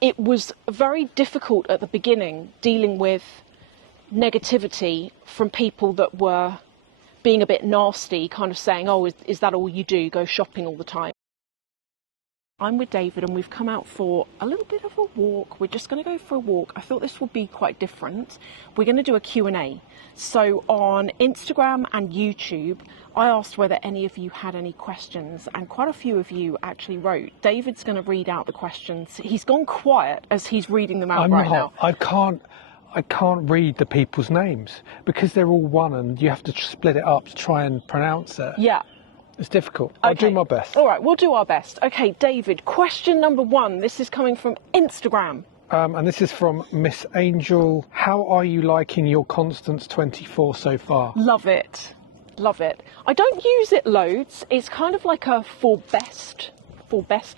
it was very difficult at the beginning dealing with negativity from people that were being a bit nasty, kind of saying, oh, is that all you do? Go shopping all the time. I'm with David and we've come out for a little bit of a walk. We're just going to go for a walk. I thought this would be quite different. We're going to do a Q&A. So on Instagram and YouTube, I asked whether any of you had any questions, and quite a few of you actually wrote. David's going to read out the questions. He's gone quiet as he's reading them out now. I can't read the people's names because they're all one and you have to split it up to try and pronounce it. Yeah. It's difficult. I'll do my best. All right, we'll do our best. Okay, David, question number 1. This is coming from Instagram. And this is from Miss Angel. How are you liking your Constance 24 so far? Love it. Love it. I don't use it loads. It's kind of like a for best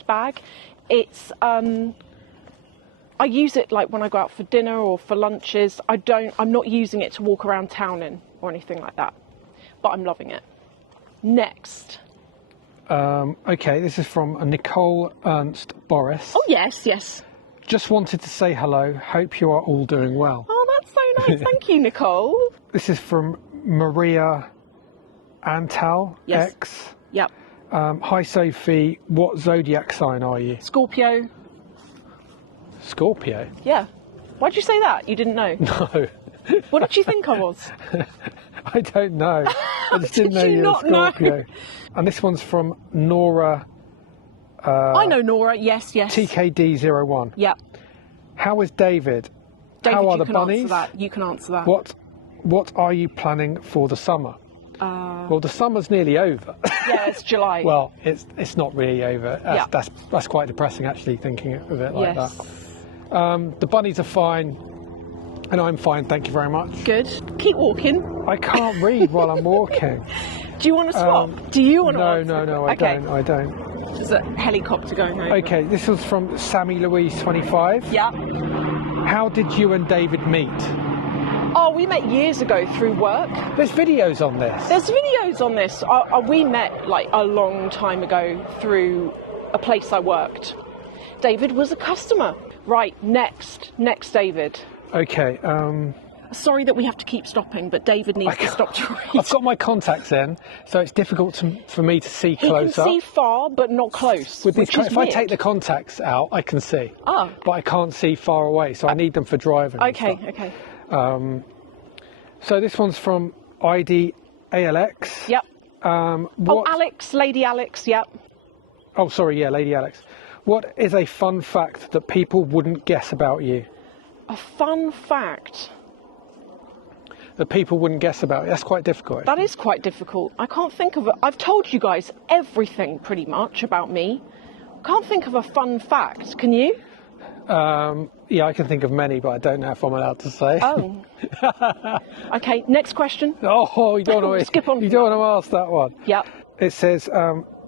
bag. It's I use it like when I go out for dinner or for lunches. I'm not using it to walk around town in or anything like that. But I'm loving it. Next. Okay, this is from Nicole Ernst Boris. Oh, yes. Just wanted to say hello. Hope you are all doing well. Oh, that's so nice. Thank you, Nicole. This is from Maria Antal X. Yep. Hi, Sophie. What zodiac sign are you? Scorpio. Scorpio? Yeah. Why'd you say that? You didn't know? No. What did you think I was? I don't know. I just didn't know you were Scorpio. Know? And this one's from Nora. I know Nora. Yes. TKD01. Yep. How is David? How are the bunnies? You can answer that. What are you planning for the summer? Well, the summer's nearly over. Yeah, it's July. Well, it's not really over. That's quite depressing, actually, thinking of it like that. The bunnies are fine. And I'm fine, thank you very much. Good. Keep walking. I can't read while I'm walking. Do you want to swap? Do you want to? No, I don't. There's a helicopter going over. Okay, this was from Sammy Louise 25. Yeah. How did you and David meet? Oh, we met years ago through work. There's videos on this. We met like a long time ago through a place I worked. David was a customer. Right, next, David. Okay. Sorry that we have to keep stopping, but David needs to stop to read. I've got my contacts in, so it's difficult for me to see close up. He can see far, but not close. If I take the contacts out, I can see. Oh. But I can't see far away, so I need them for driving. Okay. So this one's from ID ALX. Yep. Alex, Lady Alex. Yep. Oh, sorry. Yeah, Lady Alex. What is a fun fact that people wouldn't guess about you? A fun fact that people wouldn't guess about. That's quite difficult. That is quite difficult. I can't think of it. I've told you guys everything pretty much about me. I can't think of a fun fact. Can you? Yeah, I can think of many, but I don't know if I'm allowed to say. Oh. Okay, next question. Oh, you don't want to skip on. You don't want to ask that one. Yep. It says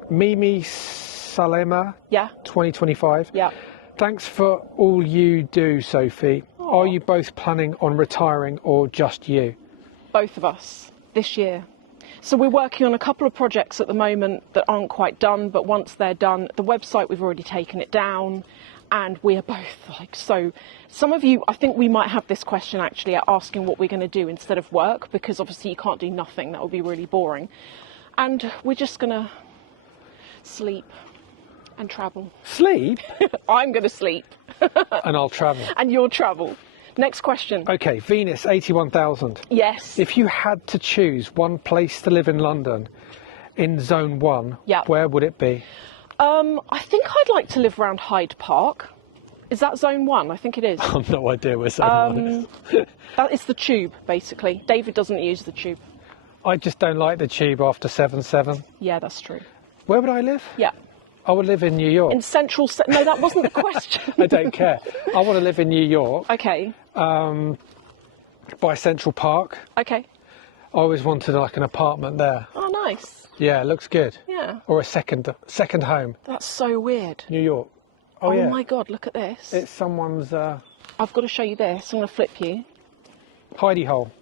Mimi Salema. Yeah. 2025. Yeah. Thanks for all you do, Sophie. Aww. Are you both planning on retiring or just you? Both of us this year. So we're working on a couple of projects at the moment that aren't quite done, but once they're done, the website, we've already taken it down, and we are both like, so some of you, I think we might have this question actually asking what we're going to do instead of work, because obviously you can't do nothing. That would be really boring. And we're just going to sleep and travel. Sleep? I'm going to sleep. And I'll travel. And you'll travel. Next question. Okay, Venus 81,000. Yes. If you had to choose one place to live in London in Zone 1, where would it be? I think I'd like to live around Hyde Park. Is that Zone 1? I think it is. I've no idea where Zone 1 is. That is the tube, basically. David doesn't use the tube. I just don't like the tube after 7/7. Yeah, that's true. Where would I live? Yeah. I would live in New York. In central... No, that wasn't the question. I don't care. I want to live in New York. Okay. By Central Park. Okay. I always wanted like an apartment there. Oh, nice. Yeah, it looks good. Yeah. Or a second home. That's so weird. New York. Oh, yeah. My God, look at this. It's someone's... I've got to show you this. I'm going to flip you. Hidey hole.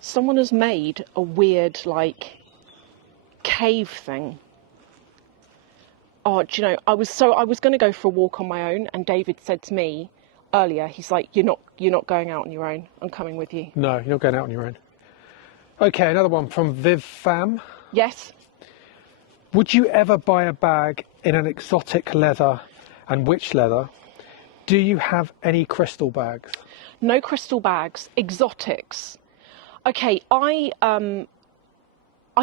Someone has made a weird, like, cave thing. oh, do you know, I was going to go for a walk on my own, and David said to me earlier, he's like, you're not going out on your own. I'm coming with you. No, you're not going out on your own. Okay, another one from Viv Pham. Yes. Would you ever buy a bag in an exotic leather, and which leather? Do you have any crystal bags? No crystal bags. Exotics. Okay, I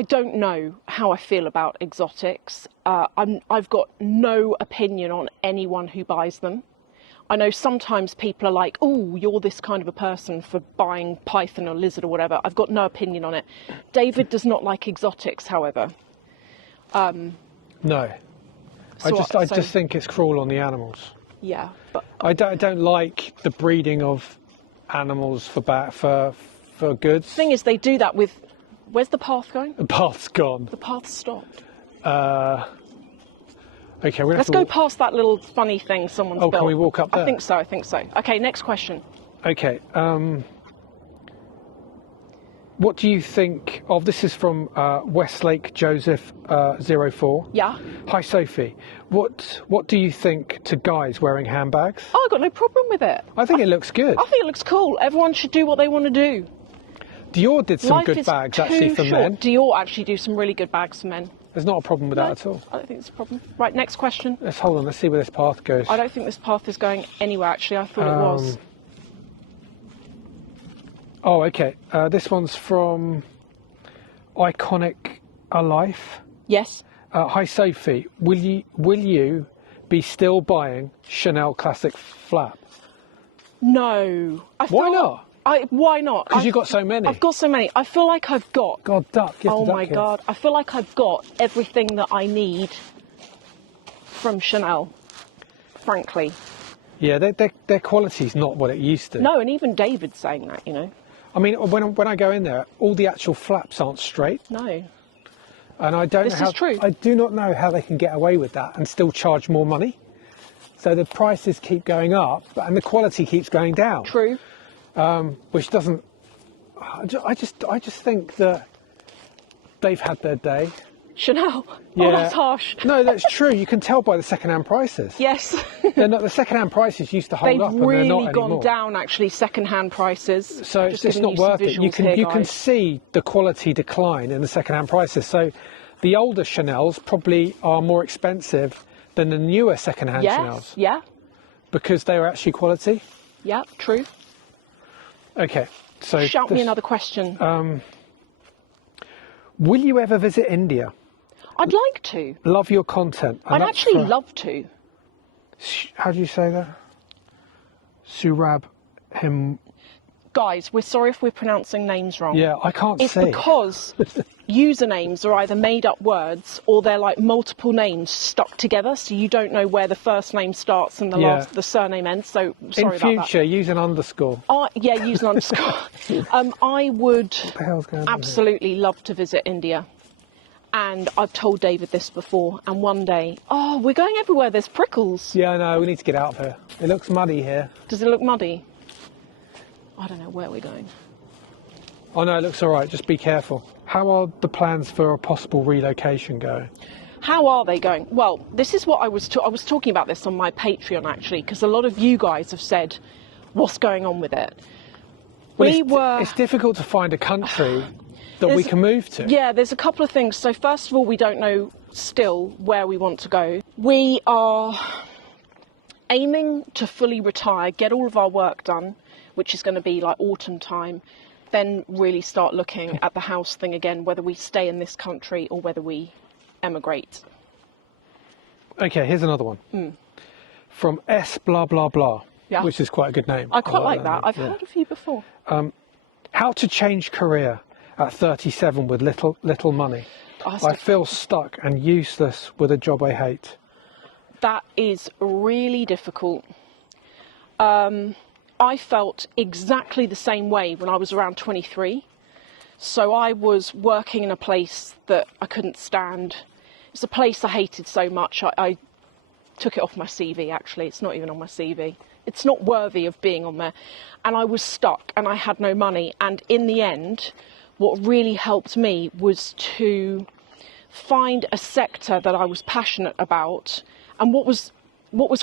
don't know how I feel about exotics. I've got no opinion on anyone who buys them. I know sometimes people are like, oh, you're this kind of a person for buying python or lizard or whatever. I've got no opinion on it. David does not like exotics, however. No. I just think it's cruel on the animals. Yeah. But I don't like the breeding of animals for goods. the thing is, they do that with... Where's the path going? The path's gone. The path stopped. Okay, let's go past that little funny thing someone's built. Oh, can we walk up there? I think so. Okay, next question. Okay. What do you think of... This is from Westlake Joseph 04. Yeah. Hi, Sophie. What do you think to guys wearing handbags? Oh, I've got no problem with it. I think it looks good. I think it looks cool. Everyone should do what they want to do. Dior did some Life good is bags, too actually, for short. men. Dior actually do some really good bags for men. There's not a problem with that at all. I don't think it's a problem. Right, next question. Hold on, let's see where this path goes. I don't think this path is going anywhere, actually. I thought it was. Oh, okay. This one's from Iconic A Life. Yes. Hi, Sophie. Will you be still buying Chanel Classic Flap? No. Why not? Why not? Because you've got so many. I've got so many. I feel like I've got... God, duck. Oh my God. I feel like I've got everything that I need from Chanel, frankly. Yeah, their quality's not what it used to. No, and even David's saying that, you know. I mean, when I go in there, all the actual flaps aren't straight. No. And I don't know how... This is true. I do not know how they can get away with that and still charge more money. So the prices keep going up and the quality keeps going down. True. Which doesn't... I just think that they've had their day. Chanel? Yeah. Oh, that's harsh. No, that's true. You can tell by the second-hand prices. Yes. They're not, the second-hand prices used to hold They've up and they're really not gone anymore. down, actually, second-hand prices. So it's just not worth it. You can see the quality decline in the second-hand prices. So the older Chanels probably are more expensive than the newer second-hand Chanels. Yeah. Because they are actually quality. Yeah, true. Okay, so... Shout me another question. Will you ever visit India? I'd like to. Love your content. I'd actually love to. How do you say that? Surab him... Guys, we're sorry if we're pronouncing names wrong. Yeah, I can't It's say. because usernames are either made up words or they're like multiple names stuck together, so you don't know where the first name starts and the surname ends. So sorry about that. In future, use an underscore. Yeah, use an underscore. I would What the hell's going on absolutely love to visit India. And I've told David this before, and one day, we're going everywhere, there's prickles. here? Yeah, no, we need to get out of here. It looks muddy here. Does it look muddy? I don't know where we're going. Oh no, it looks all right. Just be careful. How are the plans for a possible relocation going? How are they going? Well, this is what I was talking about this on my Patreon, actually, because a lot of you guys have said, what's going on with it? Well, it's difficult to find a country that we can move to. Yeah, there's a couple of things. So first of all, we don't know still where we want to go. We are aiming to fully retire, get all of our work done, which is going to be like autumn time, then really start looking at the house thing again, whether we stay in this country or whether we emigrate. Okay, here's another one. From S blah blah blah, which is quite a good name. I quite like that. I've heard of you before. How to change career at 37 with little money. I feel stuck and useless with a job I hate. That is really difficult. I felt exactly the same way when I was around 23. So I was working in a place that I couldn't stand. It's a place I hated so much. I took it off my CV, actually. It's not even on my CV. It's not worthy of being on there. And I was stuck and I had no money. And in the end, what really helped me was to find a sector that I was passionate about. And what was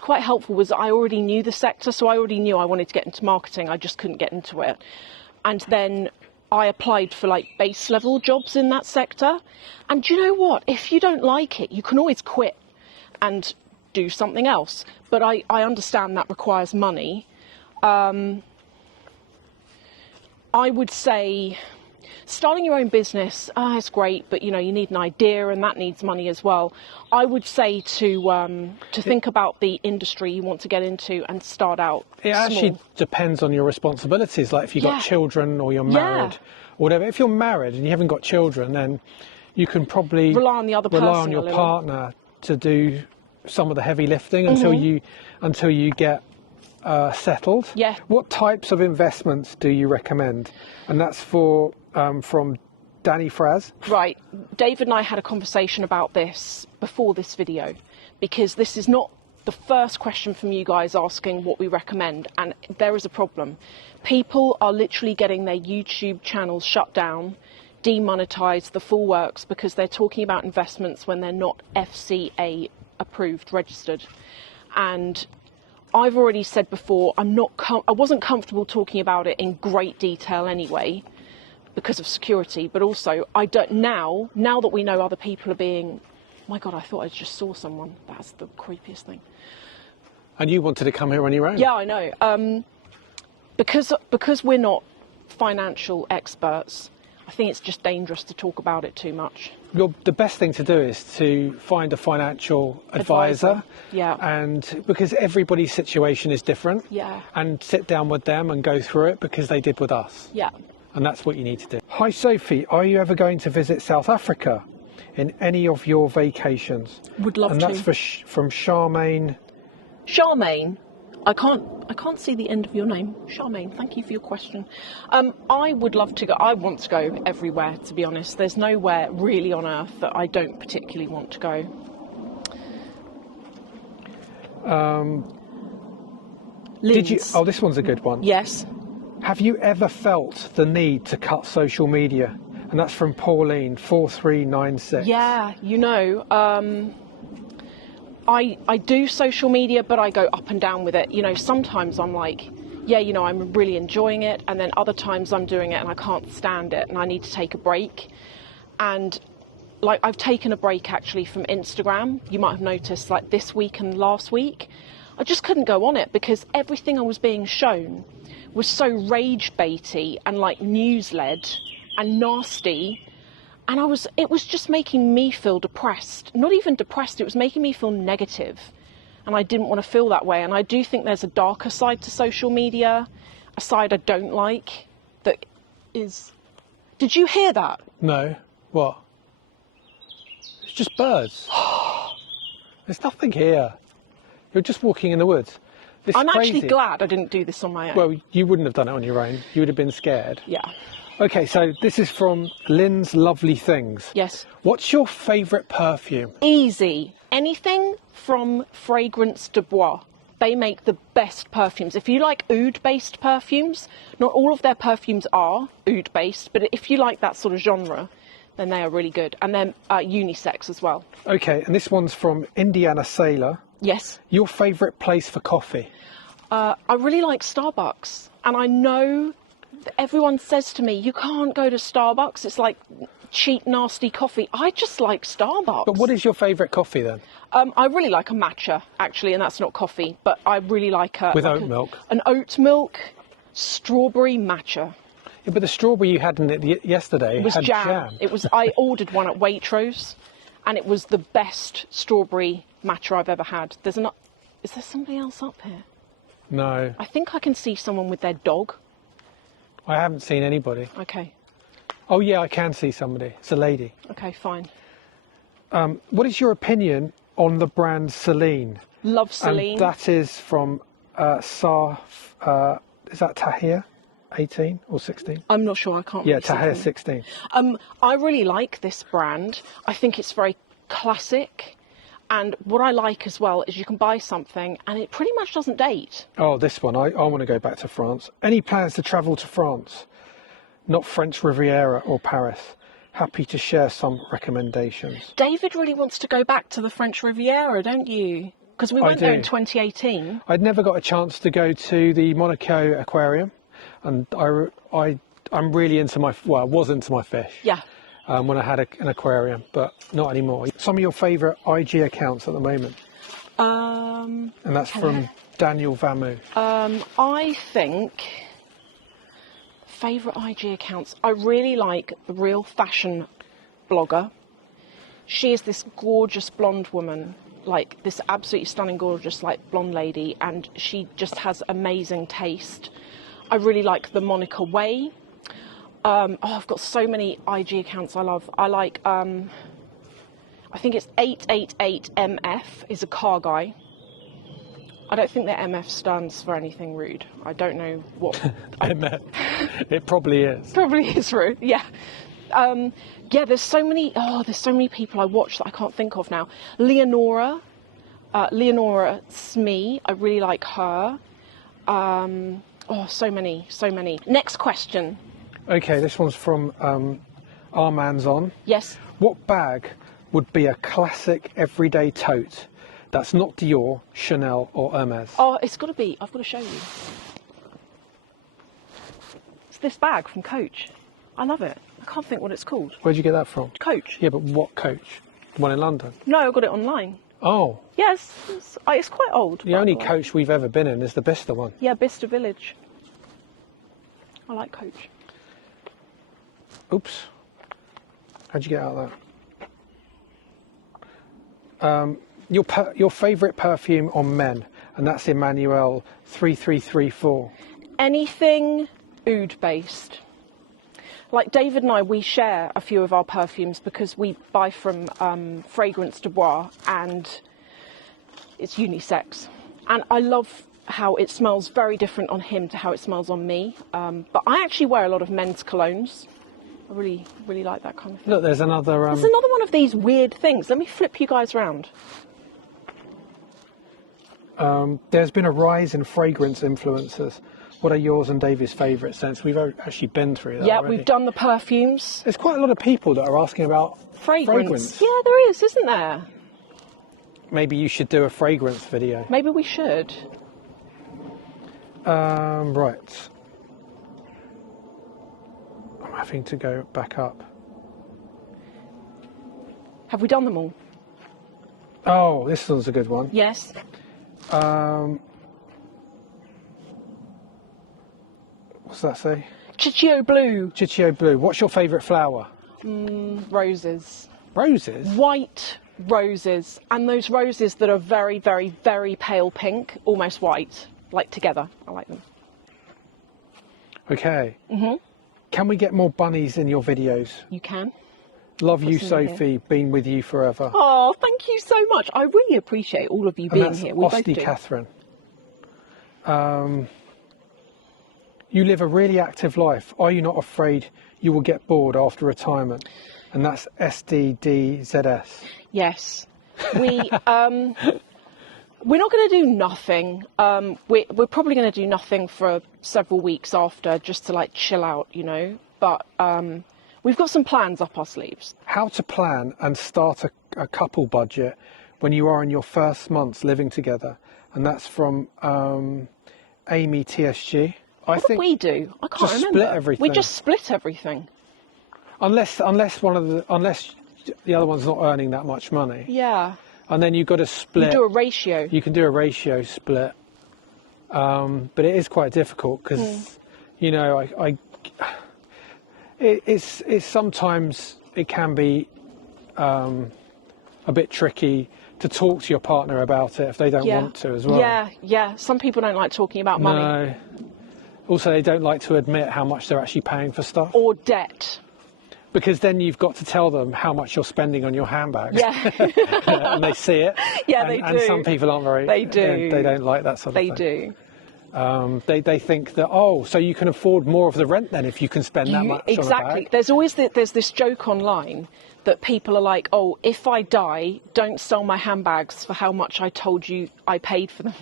quite helpful was I already knew the sector, so I already knew I wanted to get into marketing. I just couldn't get into it. And then I applied for like base level jobs in that sector. And do you know what? If you don't like it, you can always quit and do something else. But I understand that requires money. I would say starting your own business is great, but you need an idea, and that needs money as well. I would say to think about the industry you want to get into and start out It actually depends on your responsibilities, like if you've got children or you're married or whatever. If you're married and you haven't got children, then you can probably rely on the other person, rely on your partner to do some of the heavy lifting until you get settled. Yeah. What types of investments do you recommend? And that's from Danny Fraz. Right. David and I had a conversation about this before this video, because this is not the first question from you guys asking what we recommend, and there is a problem. People are literally getting their YouTube channels shut down, demonetized, the full works, because they're talking about investments when they're not FCA approved, registered. And I've already said before, I wasn't comfortable talking about it in great detail anyway, because of security, but also I don't now that we know other people are being, my God, I thought I just saw someone. That's the creepiest thing. And you wanted to come here on your own? Yeah, I know. Because we're not financial experts, I think it's just dangerous to talk about it too much. The best thing to do is to find a financial advisor. Yeah. And because everybody's situation is different. Yeah. And sit down with them and go through it, because they did with us. Yeah. And that's what you need to do. Hi Sophie, are you ever going to visit South Africa in any of your vacations? Would love to. And that's from Charmaine. Charmaine? I can't see the end of your name. Charmaine, thank you for your question. I would love to go. I want to go everywhere, to be honest. There's nowhere really on earth that I don't particularly want to go. This one's a good one. Yes. Have you ever felt the need to cut social media? And that's from Pauline, 4396. Yeah, I do social media, but I go up and down with it. Sometimes I'm like, I'm really enjoying it. And then other times I'm doing it and I can't stand it and I need to take a break. And like, I've taken a break actually from Instagram. You might have noticed, like this week and last week, I just couldn't go on it because everything I was being shown was so rage baity and like news led and nasty. And it was just making me feel depressed. Not even depressed, it was making me feel negative. And I didn't want to feel that way. And I do think there's a darker side to social media, a side I don't like, that is... Did you hear that? No. What? It's just birds. There's nothing here. You're just walking in the woods. I'm actually glad I didn't do this on my own. Well, you wouldn't have done it on your own. You would have been scared. Yeah. Okay, so this is from Lynn's Lovely Things. Yes. What's your favourite perfume? Easy. Anything from Fragrance de Bois. They make the best perfumes. If you like oud-based perfumes, not all of their perfumes are oud-based, but if you like that sort of genre, then they are really good. And they're unisex as well. Okay, and this one's from Indiana Sailor. Yes. Your favourite place for coffee? I really like Starbucks. And I know that everyone says to me, you can't go to Starbucks. It's like cheap, nasty coffee. I just like Starbucks. But what is your favourite coffee then? I really like a matcha, actually, and that's not coffee. But I really like with oat milk. An oat milk strawberry matcha. Yeah, but the strawberry you had in it yesterday was had jam. It was. I ordered one at Waitrose, and it was the best strawberry matcha I've ever had. Is there somebody else up here? No. I think I can see someone with their dog. I haven't seen anybody. Okay. Oh yeah, I can see somebody. It's a lady. Okay, fine. What is your opinion on the brand Celine? Love Celine. And that is from is that Tahir? 18 or 16? I'm not sure, I can't Yeah, Tahir 16. I really like this brand. I think it's very classic. And what I like as well is you can buy something and it pretty much doesn't date. Oh, this one. I want to go back to France. Any plans to travel to France? Not French Riviera or Paris. happy to share some recommendations. David really wants to go back to the French Riviera, don't you? Because we went there in 2018. I'd never got a chance to go to the Monaco aquarium, and I'm really into I was into my fish. Yeah. When I had an aquarium, but not anymore. Some of your favourite IG accounts at the moment? And that's from Daniel Vamu. I think favourite IG accounts. I really like the Real Fashion blogger. She is this gorgeous blonde woman, like this absolutely stunning, gorgeous, like blonde lady, and she just has amazing taste. I really like the Monica Way. I've got so many IG accounts I love. I like, I think it's 888MF is a car guy. I don't think that MF stands for anything rude. I don't know what. MF. It probably is. Probably is rude, yeah. Yeah, there's so many people I watch that I can't think of now. Leonora Smee, I really like her. So many. Next question. Okay, this one's from Our Man's On. Yes. What bag would be a classic everyday tote that's not Dior, Chanel or Hermes? Oh, it's got to be, I've got to show you. It's this bag from Coach. I love it. I can't think what it's called. Where'd you get that from? Coach. Yeah, but what Coach? The one in London? No, I got it online. Oh. Yes, it's quite old. The only Coach we've ever been in is the Bicester one. Yeah, Bicester Village. I like Coach. Oops. How'd you get out of that? Your favourite perfume on men, and that's Emmanuel 3334. Anything oud based. Like David and I, we share a few of our perfumes because we buy from Fragrance de Bois, and it's unisex. And I love how it smells very different on him to how it smells on me. But I actually wear a lot of men's colognes. I really, really like that kind of thing. Look, there's another... There's another one of these weird things. Let me flip you guys around. There's been a rise in fragrance influencers. What are yours and David's favourites since we've actually been through that? Yeah, already. we've done the perfumes. There's quite a lot of people that are asking about fragrance. Yeah, there is, isn't there? Maybe you should do a fragrance video. Maybe we should. Right. I'm having to go back up. Have we done them all? Oh, this one's a good one. Yes. What's that say? Ciccio Blue. Ciccio Blue. What's your favourite flower? Roses. Roses? White roses. And those roses that are very, very, very pale pink, almost white, like together. I like them. Okay. Can we get more bunnies in your videos? You can. Love you, Sophie. Been with you forever. Oh, thank you so much. I really appreciate all of you being here. We both do. Catherine. You live a really active life. Are you not afraid you will get bored after retirement? And that's SDDZS. Yes. We're not going to do nothing. We're probably going to do nothing for several weeks after, just to like chill out, you know. But we've got some plans up our sleeves. How to plan and start a couple budget when you are in your first months living together. And that's from Amy TSG. What did we do? I can't remember. Split everything. We just split everything. Unless the other one's not earning that much money. Yeah. And then you've got to split. You do a ratio. You can do a ratio split. But it is quite difficult because, you know, it's sometimes it can be a bit tricky to talk to your partner about it if they don't want to as well. Yeah. Some people don't like talking about money. No. Also, they don't like to admit how much they're actually paying for stuff. Or debt. Because then you've got to tell them how much you're spending on your handbags. Yeah. And they see it. Yeah, they do. And some people aren't very... They do. They don't like that sort of thing. They do. They think that, oh, so you can afford more of the rent then if you can spend that much on a bag. There's always there's this joke online that people are like, oh, if I die, don't sell my handbags for how much I told you I paid for them.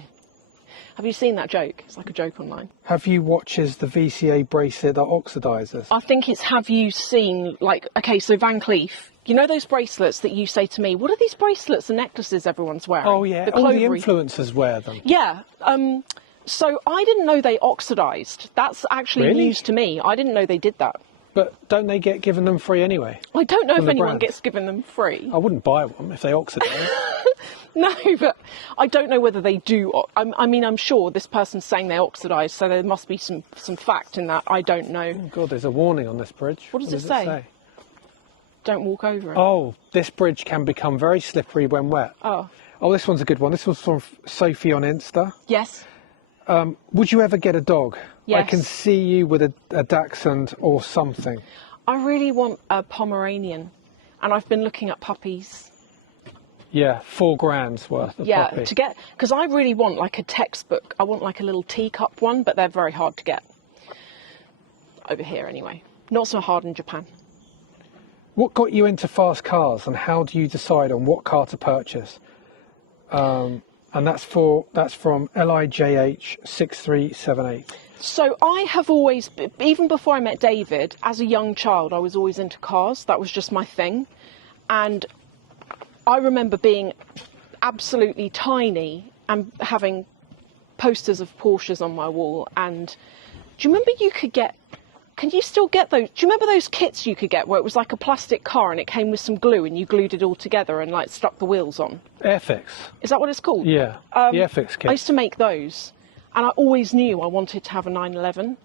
Have you seen that joke? It's like a joke online. Have you watches the VCA bracelet that oxidizes? I think it's have you seen, like, okay, so Van Cleef, you know those bracelets that you say to me, what are these bracelets and necklaces everyone's wearing? Oh, yeah. All the influencers wear them. Yeah. So I didn't know they oxidised. That's actually news to me. I didn't know they did that. But don't they get given them free anyway? I don't know if anyone gets given them free. I wouldn't buy one if they oxidise. No, but I don't know whether they do. I mean, I'm sure this person's saying they oxidise, so there must be some fact in that. I don't know. Oh, God, there's a warning on this bridge. What does it say? Don't walk over it. Oh, this bridge can become very slippery when wet. Oh, this one's a good one. This one's from Sophie on Insta. Yes. Would you ever get a dog? Yes. I can see you with a Dachshund or something. I really want a Pomeranian, and I've been looking at puppies. Yeah, $4,000 worth of puppy. To get, because I really want like a textbook. I want like a little teacup one, but they're very hard to get. Over here anyway. Not so hard in Japan. What got you into fast cars, and how do you decide on what car to purchase? And that's from LIJH6378. So I have always, even before I met David, as a young child, I was always into cars. That was just my thing. And I remember being absolutely tiny and having posters of Porsches on my wall. And do you remember you could get, can you still get those? Do you remember those kits you could get where it was like a plastic car and it came with some glue and you glued it all together and like stuck the wheels on? Airfix. Is that what it's called? Yeah, the Airfix kit. I used to make those, and I always knew I wanted to have a 911,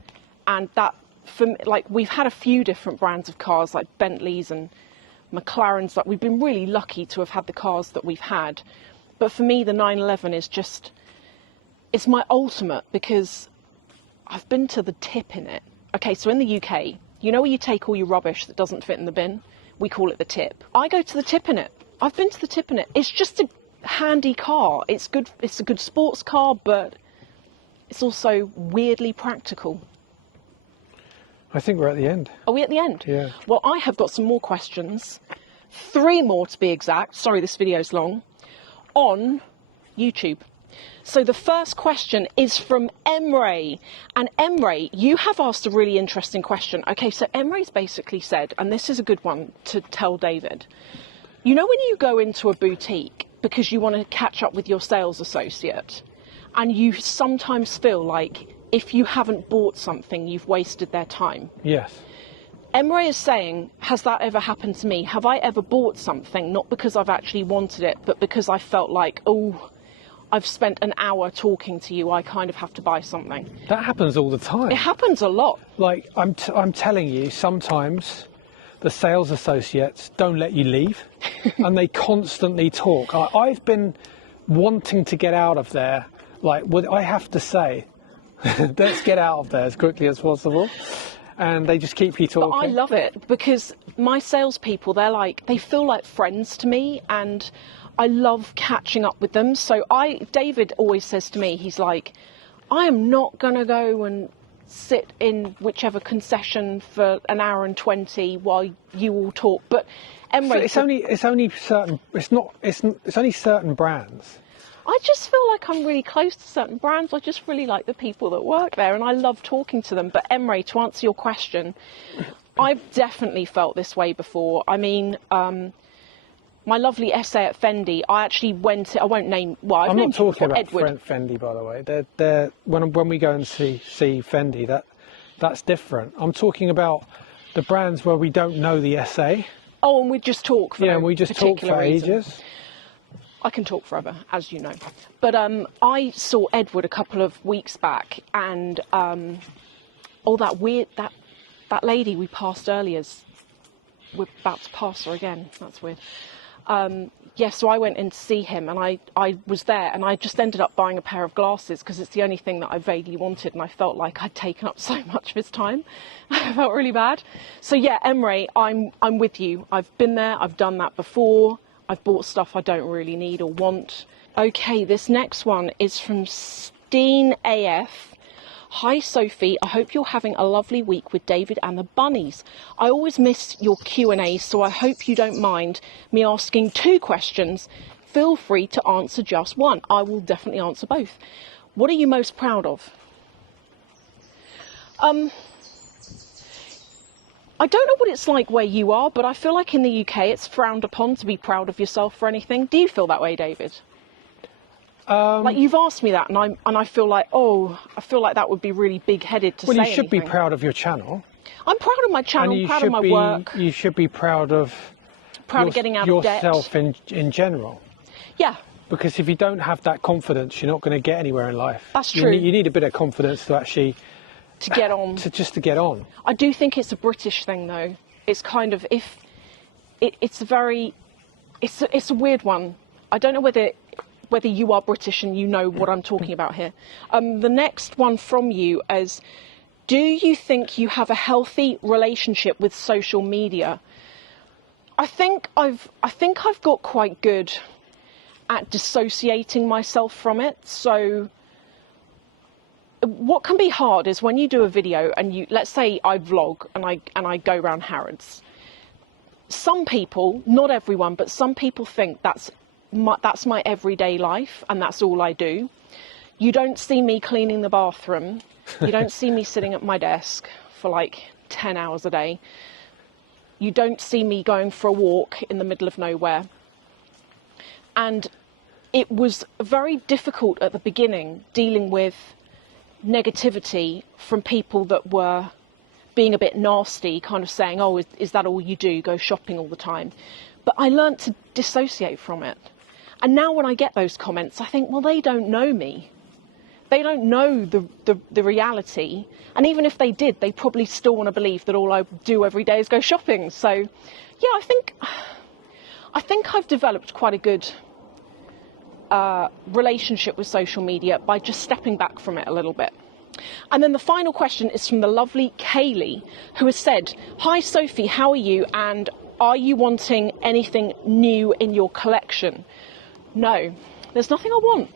and that, for me, like, we've had a few different brands of cars, like Bentleys and McLarens, that we've been really lucky to have had the cars that we've had, but for me the 911 is just, it's my ultimate, because I've been to the tip in it. Okay, so in the UK, you know where you take all your rubbish that doesn't fit in the bin? We call it the tip. I go to the tip in it. I've been to the tip in it. It's just a handy car. It's good. It's a good sports car, but it's also weirdly practical. I think we're at the end. Are we at the end? Yeah. Well, I have got some more questions. 3 more to be exact. Sorry, this video's long. On YouTube. So the first question is from Emre. And Emre, you have asked a really interesting question. Okay, so Emre's basically said, and this is a good one to tell David, you know when you go into a boutique because you want to catch up with your sales associate, and you sometimes feel like if you haven't bought something, you've wasted their time? Yes. Emre is saying, has that ever happened to me? Have I ever bought something, not because I've actually wanted it, but because I felt like, oh, I've spent an hour talking to you, I kind of have to buy something? That happens all the time. It happens a lot. Like, I'm telling you, sometimes the sales associates don't let you leave and they constantly talk. I've been wanting to get out of there. Like, what I have to say, let's get out of there as quickly as possible. And they just keep you talking. But I love it, because my salespeople, they feel like friends to me, and I love catching up with them. So David always says to me, he's like, I am not going to go and sit in whichever concession for an hour and 20 while you all talk. But Emre, it's only certain brands. I just feel like I'm really close to certain brands. I just really like the people that work there, and I love talking to them. But Emre, to answer your question, I've definitely felt this way before. I mean, my lovely essay at Fendi, I actually went, I won't name, well, I'm not talking about Edward. Fendi, by the way. They're when we go and see Fendi, that's different. I'm talking about the brands where we don't know the essay. Oh, and we just talk for and we just talk for ages. I can talk forever, as you know. But I saw Edward a couple of weeks back, and that lady we passed earlier, we're about to pass her again. That's weird. So I went in to see him, and I was there, and I just ended up buying a pair of glasses because it's the only thing that I vaguely wanted, and I felt like I'd taken up so much of his time. I felt really bad. So yeah, Emre, I'm with you. I've been there. I've done that before. I've bought stuff I don't really need or want. Okay, this next one is from Steen AF. Hi Sophie, I hope you're having a lovely week with David and the bunnies. I always miss your Q&As, so I hope you don't mind me asking 2 questions. Feel free to answer just one. I will definitely answer both. What are you most proud of? I don't know what it's like where you are, but I feel like in the UK it's frowned upon to be proud of yourself for anything. Do you feel that way, David? Like you've asked me that, and I feel like, oh, I feel like that would be really big-headed to say. Well, you should anything. be proud of your channel. I'm proud of my channel. And Proud of my work. You should be proud of Proud of getting out of debt. yourself in general. Yeah. Because if you don't have that confidence, you're not going to get anywhere in life. That's true. You need a bit of confidence to actually To get on. to get on. I do think it's a British thing, though. It's kind of it's a weird one. I don't know whether you are British and you know what I'm talking about here. The next one from you is, do you think you have a healthy relationship with social media? I think I've got quite good at dissociating myself from it. So what can be hard is when you do a video and let's say I vlog and I go around Harrods. Some people, not everyone, but some people think that's my everyday life and that's all I do. You don't see me cleaning the bathroom. You don't see me sitting at my desk for like 10 hours a day. You don't see me going for a walk in the middle of nowhere. And it was very difficult at the beginning dealing with negativity from people that were being a bit nasty, kind of saying, oh, is that all you do? Go shopping all the time. But I learnt to dissociate from it. And now when I get those comments, I think, well, they don't know me. They don't know the reality. And even if they did, they probably still want to believe that all I do every day is go shopping. So, yeah, I think I've developed quite a good relationship with social media by just stepping back from it a little bit. And then the final question is from the lovely Kaylee, who has said, hi, Sophie, how are you? And are you wanting anything new in your collection? No, there's nothing I want.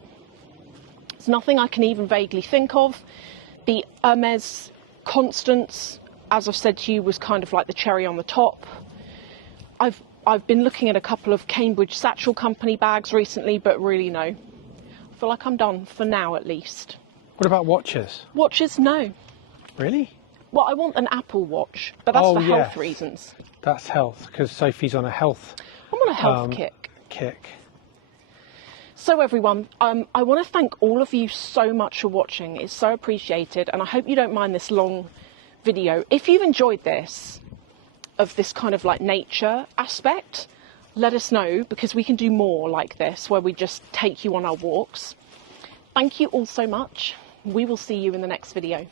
There's nothing I can even vaguely think of. The Hermes Constance, as I've said to you, was kind of like the cherry on the top. I've been looking at a couple of Cambridge Satchel Company bags recently, but really no. I feel like I'm done, for now at least. What about watches? Watches, no. Really? Well, I want an Apple Watch, but that's for health reasons. That's health, because Sophie's on a health... I'm on a health kick. So everyone, I want to thank all of you so much for watching. It's so appreciated, and I hope you don't mind this long video. If you've enjoyed this, of this kind of like nature aspect, let us know, because we can do more like this, where we just take you on our walks. Thank you all so much. We will see you in the next video.